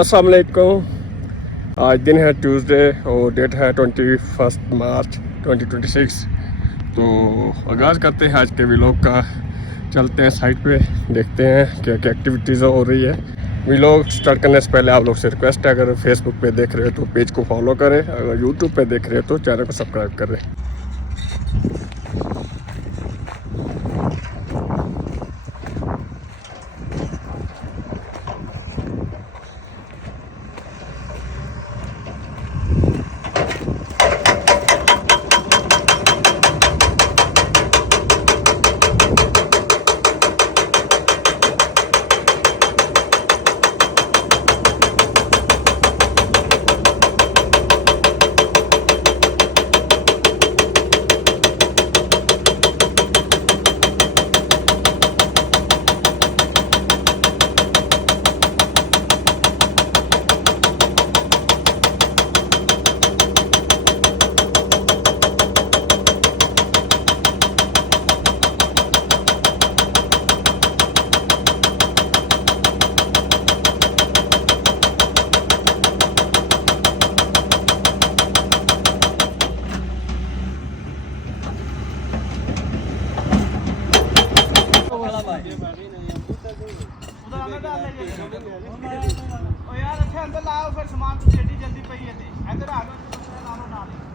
अस्सलाम वालेकुम। आज दिन है ट्यूसडे और डेट है 21 मार्च 2026। तो आगाज़ करते हैं आज के व्लॉग का। चलते हैं साइट पे, देखते हैं क्या क्या एक्टिविटीज़ हो रही है। व्लॉग स्टार्ट करने से पहले आप लोग से रिक्वेस्ट है, अगर फेसबुक पे देख रहे हो तो पेज को फॉलो करें, अगर यूट्यूब पे देख रहे हो तो चैनल को सब्सक्राइब करें। यार अच्छे अंदर लाओ फिर सामान तो जल्दी जल्दी पे ही है इधर आ लो ला लो ना